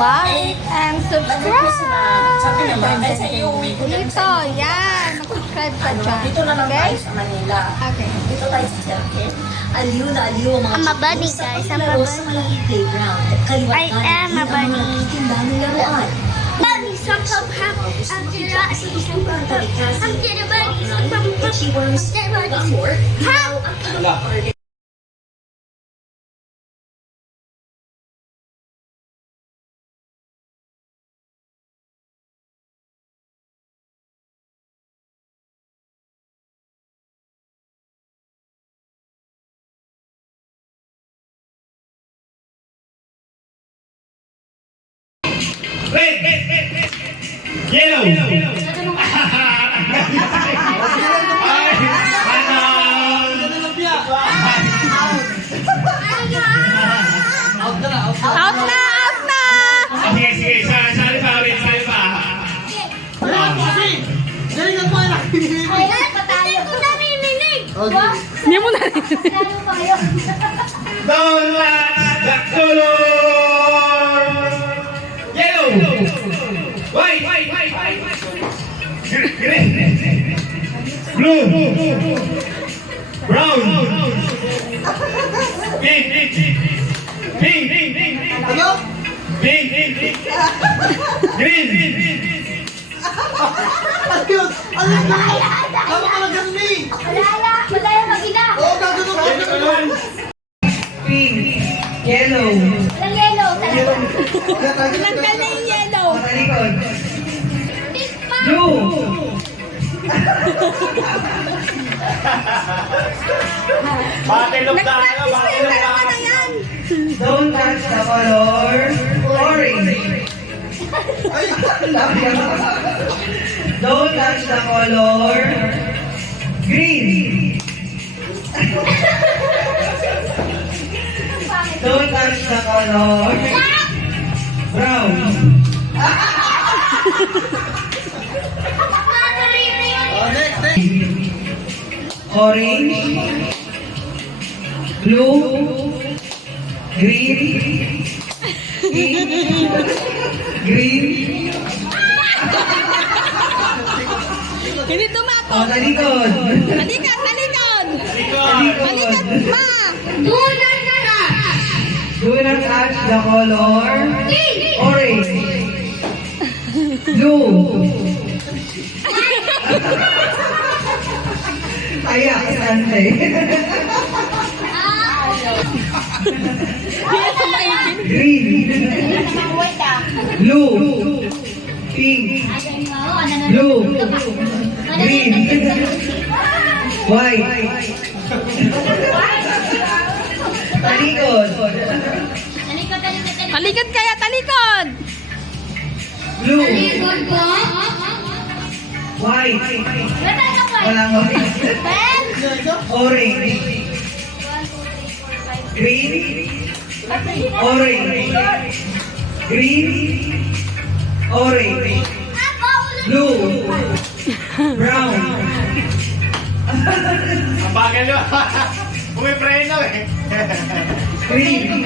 like, and subscribe. Sabi naman, ay sa iyo, uwi ko lang Dito, yan. Mag-subscribe ka dyan. Dito na lang Okay? tayo sa Manila. Okay. Dito tayo sa Circle. Aliw na aliw ang mga I'm a bunny, chicos sa guys. I'm a paglaro sa bunny. malaking playground. Kaliwat I kanan, am a yun ang bunny. mga nagtitindahan ng laruan. Bunny, some pump up. I'm gonna run. Some pump up. I'm gonna run. Some pump up. Itchy worms I'm gonna run. before. Ha? Now, ang pag-order. Red! Yellow! Out na! Out na! Sige, sali pa ulit, sali pa. Hindi ko narinig. Hindi mo na rin. Don't touch the color! Yellow! White! Green! Blue! Brown! Pink! Green! Wala yung mag-ina. Pink, yellow, Walang yellow talaga. Tinanggal na yung yellow. talikod, Pink pa. blue, Batelog na ano, Nag-practice na yung batelog dalawa na. na yan. don't touch the color, orange. Don't touch the color, green. Don't touch the color, brown. Orange, blue, green, pink, green. Hindi tumapo. Talikod. Talikod! Talikod! Talikod. Talikod! Ma! Do not touch the color, orange, blue. Kaya, ante. Hindi sa maitin. Green, blue, pink, blue, green, white. Talikod, Talikod kaya! Talikod! blue, white, walang white, orange, green, orange, green, orange, blue, brown. Ang bagal nyo. Pumipreno eh. Green,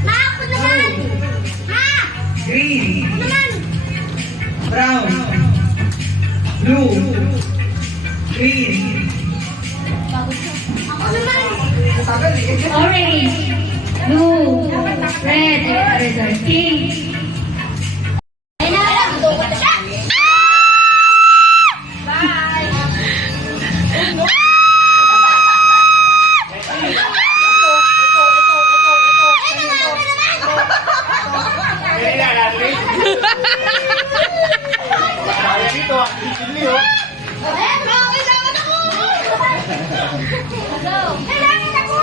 Ma, ako naman. Ma, green, naman. brown, blue, green, Ako naman. Orange, blue, red, pink. Ay, nakakatuwa siya. Kaya yan, Natalie. Kaya dito, hindi oh. Kailangan ako. Kailangan ako.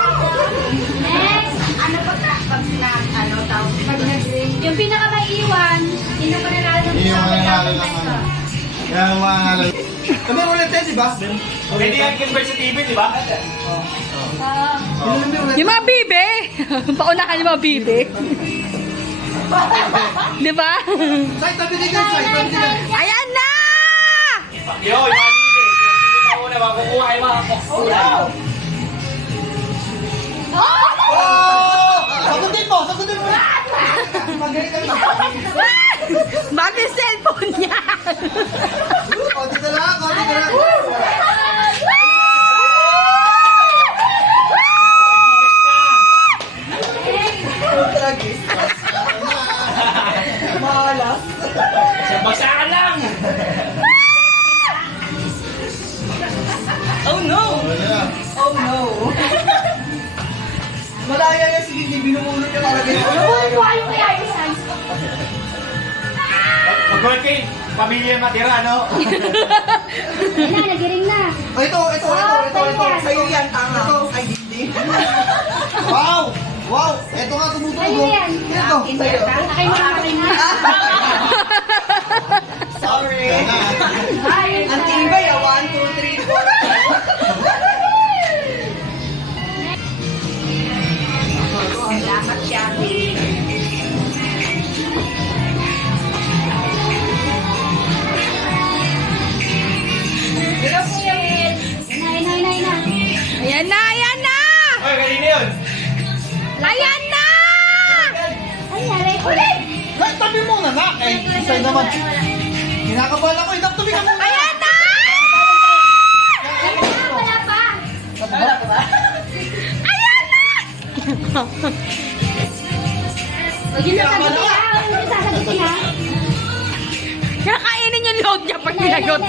Next. Ano ba ka? Pag nag-green. Yung pinakamaiwan, yun ang pananalo ng Yung mananalo ng ano. Kaya ang mananalo. Kami ulit tayo, di ba? Hindi yan convert sa TV, di ba? Yung mga bibe! Paunahan yung mga bibe. Di ba? Side, tabi din yan, side, tabi din yan. Ayan na! Yo, yung mga TV. Sige na muna, makukuha yung mga koksula. Oh! Sagutin mo! Sagutin mo! magaling kami. Bakit cellphone niya? Konti na lang, konti na lang. Malas. Bagsakan lang! Oh no! Oh no! Malaya yan, sige, binumulot niya talaga yun. Mag-work kayo, pamilya matira, no? Yan na, nagiring na. Oh, ito. Sa'yo yan, tama. Ito, kay Dinding. Wow! Wow! Ito nga tumutunog. Sa'yo yan. Ito, sa'yo. Nakay mo na, nakay na. Sorry. Ay, Ang tibay, 1, 2, 3, 4. Salamat siya. Ayan na, ayan na! Oy, kanina yun! Ayan na! Ay, naray ko ulit. Tabi muna na. Eh, isa naman. Kinakabahan ako. Tabi ka muna. Ayan na! Wala pa. Ayan na! Huwag yung sasagutin ha. Huwag yung sasagutin ha. Kakainin yung load niya pag pinagot.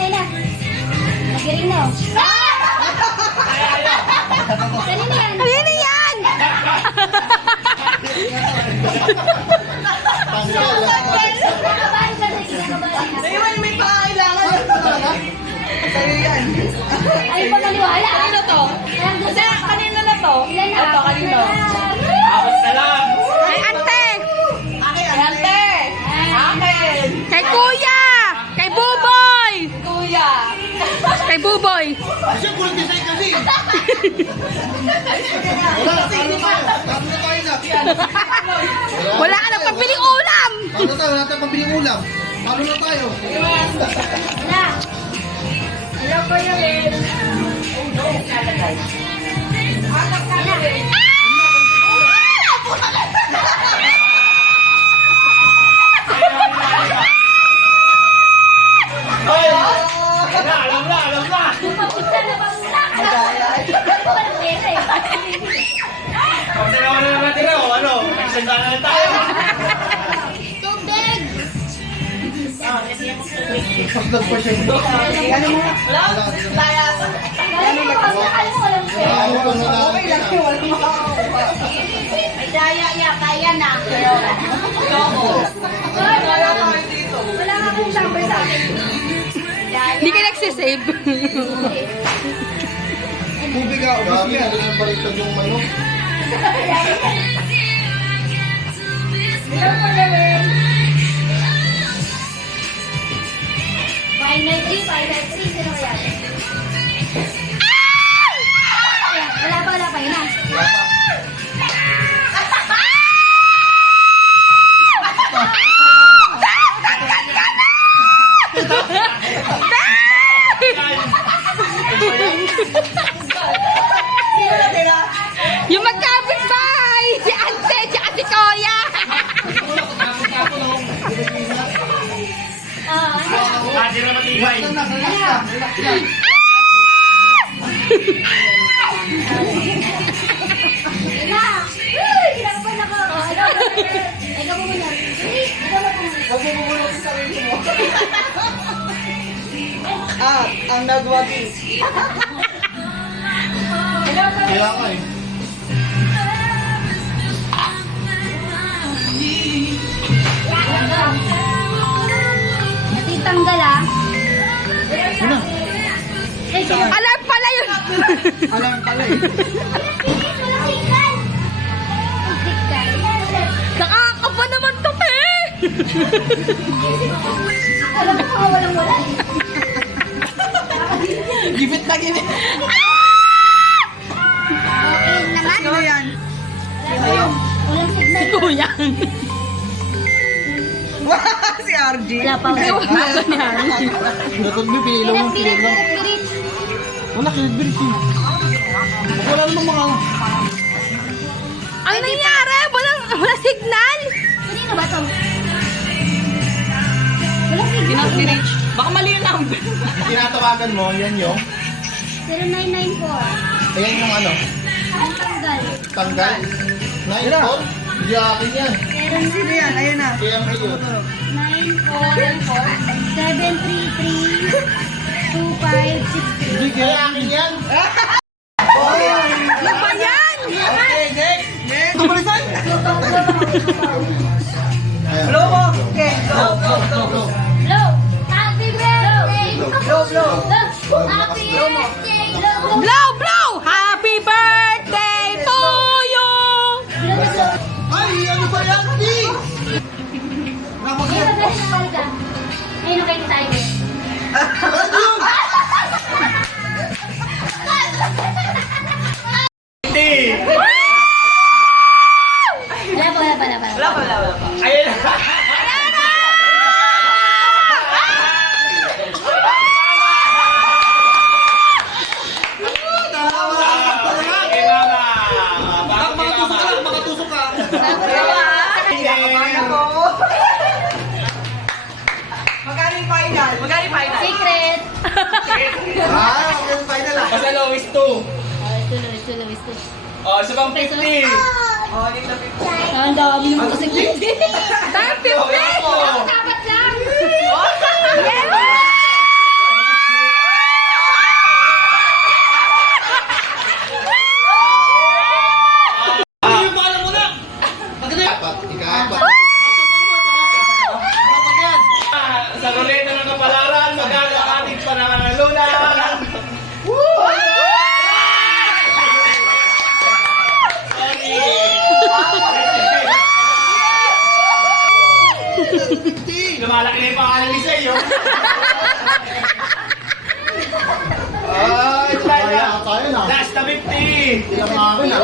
Nagiring na. Kanina yan. Ayan na yan! Kinakabahan ka na, kinakabahan ka. May pakailangan. Sa'yo yan. Ay, pa maniwala. Kanino to? Kasi kanino na to? Ilan na? Ito, kanino? Apat na lang! Kay ante! Akin, ante. Akin. Kay kuya! Kay buboy! Kuya. Kay buboy! Siya, kulit design kasi. Wala, paano tayo? Paano na tayo na? Wala ka nang pambiling ulam! Paano tayo? Wala tayong pambiling ulam. Paano na tayo? Wala. Hello po yun. Oy! Alam na! Papunta na, papunta ka na. Walang pera eh. Pag dalawa na naman tira, o ano? Nagsanda na lang tayo! Tubig. Pagdag pa siya. Ano mo? Wala. Alam mo, akala mo walang pera. Okay lang siya. Wala makakakuha. Ay, daya, kaya na. Wala tayo dito. Wala nga akong number sa akin. Hindi ka nagsisave. Tubig ka. Ubus yan. Baliktad yung manok. Hello po namin. 593, sino kaya? Wala pa, yun na. Sino na tira? Yung magkapit bahay! Si ante, tsaka si kuya! Hindi na matibay! Relax na. Yun na. Kinakapan ako. Ikaw mo muna. Ikaw mo muna. Huwag mo bubulong sa sarili mo. Ang nagwagi. Kaya ka eh. Natitanggal ah. Eh, sino? Alam pala yun! Alam pala eh. Walang signal. Signal. Nakakapa naman to, pe! Alam mo kung walang-wala. Gibit na gibit. Okay naman. Sino yan? Walang signal. Kuya! Si RG. Wala pa. Natod mo, pinilo mo, Pirit, pinilo. pirit. Wala, kinagbirit yun. Wala namang mga... Ano nangyari? Walang signal! Pirit Kanino ba to? Wala Pinag-reach. Baka mali yung number. Tinatawagan mo, yan yung... 0994. Ayan yung ano? Ang tanggal. Tanggal. 9-4? Hindi akin yan. Sino yan? Ayan na. Kaya mo yun. 94763 Hindi kaya akin yan. Ano ba yan? Okay, next. Tumalisan! Ayan. Blow mo! Okay, blow. Blow! Happy birthday! Blow, blow. Happy birthday! Blow! Blow, blow! Happy birthday to you! Ay, ano ba yan? Di! Ayun, magaling na pala dyan. Ayun, okay na tayo. Ano yun? Wala pa. Ayun. Okay, mama. Makatusok ka lang, makatusok ka. Magkano yung final? Magkano yung final? Secret! Ah, okay, final ah. Basta lowest 2. Tuloy. Oh, isa pang 50. Oh, yung na 50. Ang dami naman kasi 50. Wala ko. Dapat lang. Apat, ika-apat. Sa ruleta ng kapalaran, magkano ang ating pananalunan? Lumalaki na yung pangalan ni Sa'yo. Ay, kaya tayo na. Last na 50. Hindi lang akin ah.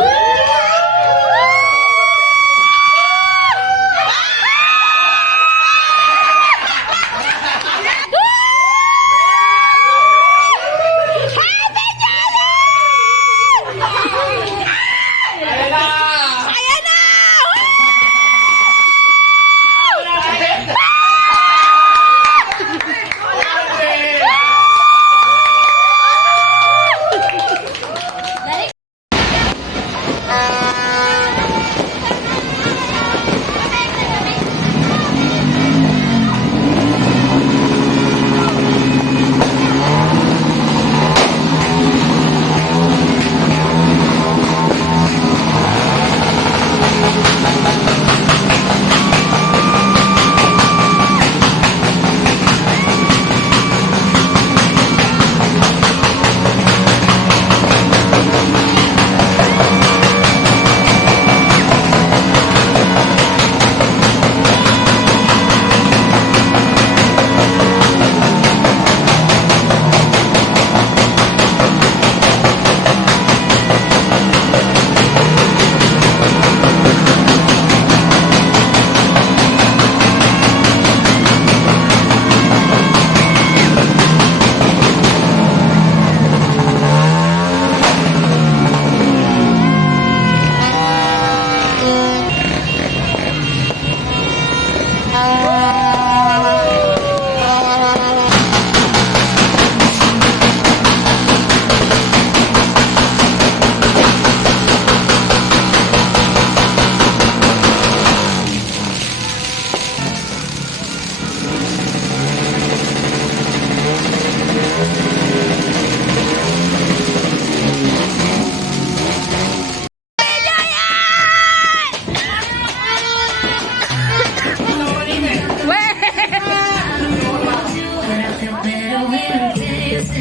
Ayan na! Ayan na!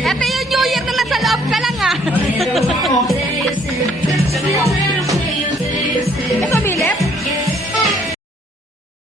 Ito yung New Year na nasa loob ka lang ah.